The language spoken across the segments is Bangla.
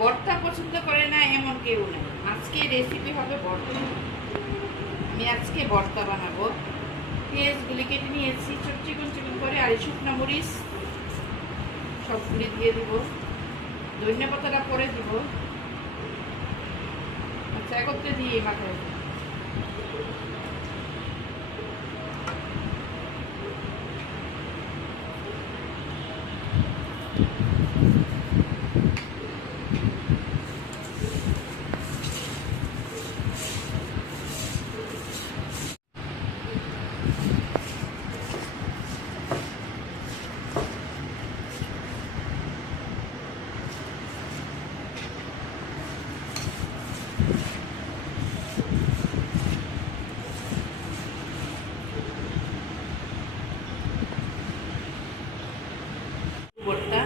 ভর্তা পছন্দ করে না এমন কেউ নেই। আজকে রেসিপি হবে ভর্তা। আমি আজকে ভর্তা বানাবো। পেঁয়াজগুলি কেটে নিয়েছি চিকন চিকন করে, আর শুকনো মরিচ সবগুলি দিয়ে দিব। ধনিয়া পাতাটা পরে দিব। আচ্ছা, একত্রে দিয়ে মাখাই। ভর্তা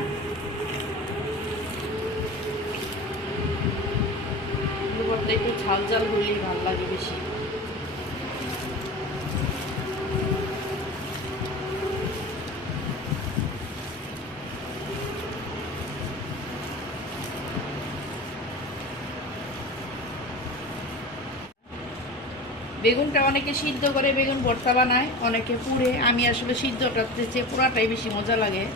ভর্তা একটু ঝাল ঝাল হলেই ভালো লাগে বেশি। বেগুনটা অনেকে সিদ্ধ করে বেগুন ভর্তা বানায়, অনেকে পুড়ে। আমি আসলে সিদ্ধটাতে চেয়ে পোড়াটাই বেশি মজা লাগে।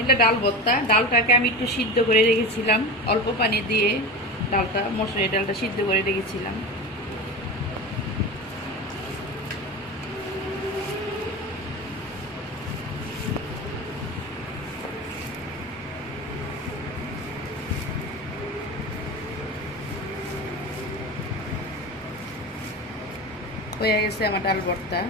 এটা ডাল ভর্তা। ডালটাকে আমি একটু সিদ্ধ করে রেখেছিলাম অল্প পানি দিয়ে। মসুরের ডালটা সিদ্ধ করে রেখেছিলাম। হয়ে গেছে আমার ডাল ভর্তা।